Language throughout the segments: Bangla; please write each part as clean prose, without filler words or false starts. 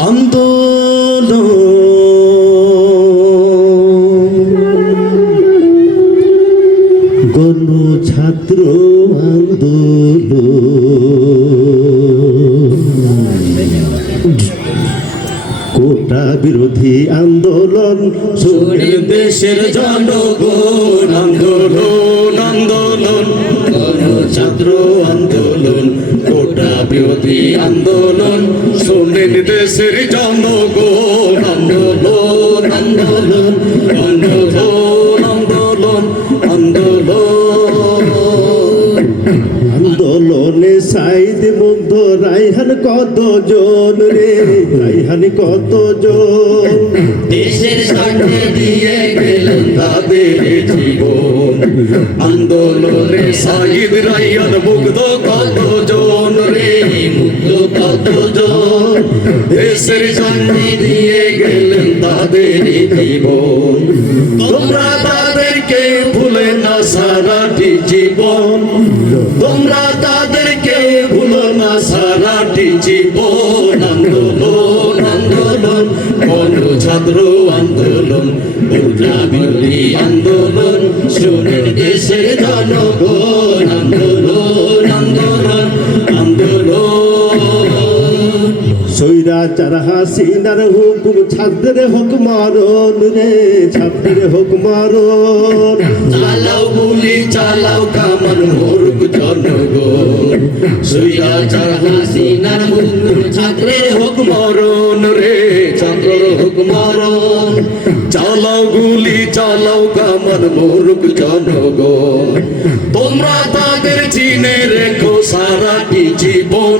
আন্দোলন গণ ছাত্র আন্দোলন কোটা বিরোধী আন্দোলন শুনে দেশের জনগণ আন্দোলন আন্দোলন গণ ছাত্র আন্দোলন কোটা বিরোধী আন্দোলন শুনে দেশের জনগণ আন্দোলন আন্দোলন আন্দোলন আন্দোলন আন্দোলন আন্দোলনে সাইদ মুগ্ধ রাইহান কতজন রে রাইহান কতজন দেশের স্বার্থে দিয়ে গেলেন তাদের জীবন আন্দোলনে সাইদ রাইহান মুগ্ধ কতজন রে মুগ্ধ কতজন দেশের স্বার্থে দিয়ে গেলেন তাদের জীবন তোমরা তাদেরকে ভুলে না সারাটি জীবন তোমরা তাদেরকে ভুলো না সারাটি জীবন আন্দোলন আন্দোলন গণ ছাত্র আন্দোলন কোটা বিরোধী আন্দোলন শুনে দেশের জনগণ আন্দোলন আন্দোলন আন্দোলন স্বৈরাচার হাসিনার হুকুম ছাত্রের হোক মারণ রে ছাত্রের হোক মারণ চালাও গুলি চালাও কামান মরুক জনগণ স্বৈরাচার হাসিনার হুকুম ছাত্রের হোক মারণ রে ছাত্রের হোক মারণ চালাও গুলি চালাও কামান মরুক জনগণ তোমরা তাদের চিনে রেখো সারাটি জীবন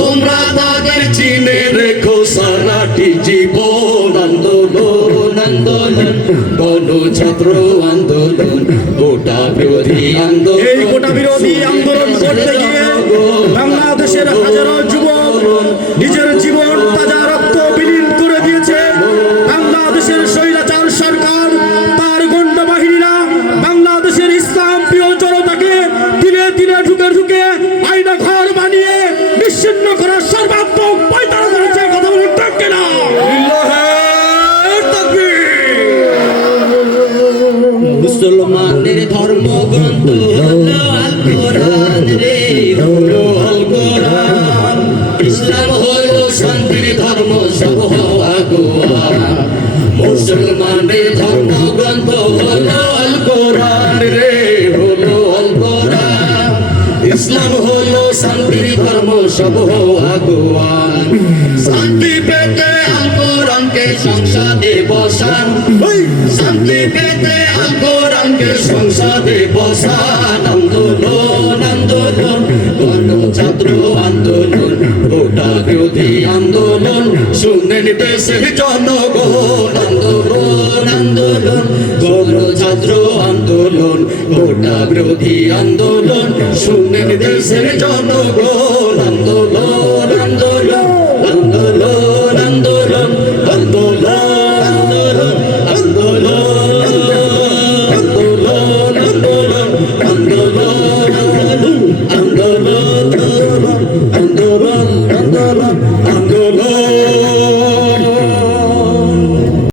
তোমরা তাদের চিনে রেখো সারাটি জীবন আন্দোলন আন্দোলন গণ ছাত্র আন্দোলন কোটা বিরোধী আন্দোলন এই কোটা বিরোধী আন্দোলন করতে গিয়ে বাংলাদেশের হাজারো যুবক নিজের জীবন তাজা রক্ত বিলীন করে দিয়েছে বাংলাদেশের স্বৈরাচার সরকার তার গন্ডা বাহিনীরা বাংলাদেশের ইসলাম প্রিয় জনতাকে দিনে দিনে ঢুকে ঢুকে আয়না ঘর বানিয়ে বিচ্ছিন্ন করার সর্বাত্মক পায়তারা করেছে কথা বলুন ঠিক কিনা মুসলমানের ধর্মগ্রন্থ হলো আল কোরআন রে হলো আল কোরআন ইসলাম হলো শান্তির ধর্ম সব হওয়া গোয়ান মুসলমানের ধর্মগ্রন্থ হলো আল কোরআন রে হলো আল কোরআন ইসলাম হলো শান্তির ধর্ম সব হওয়া গোয়ান শান্তি পেতে আল কোরআনকে সংসদে বসান শান্তি পেতে আল কোরআনকে সংসদে বসান আন্দোলন আন্দোলন গণ ছাত্র আন্দোলন কোটা বিরোধী আন্দোলন শুনেন দেশের জনগণ আন্দোলন আন্দোলন গণ ছাত্র আন্দোলন কোটা বিরোধী আন্দোলন শুনেন দেশের জনগণ আন্দোলন আন্দোলন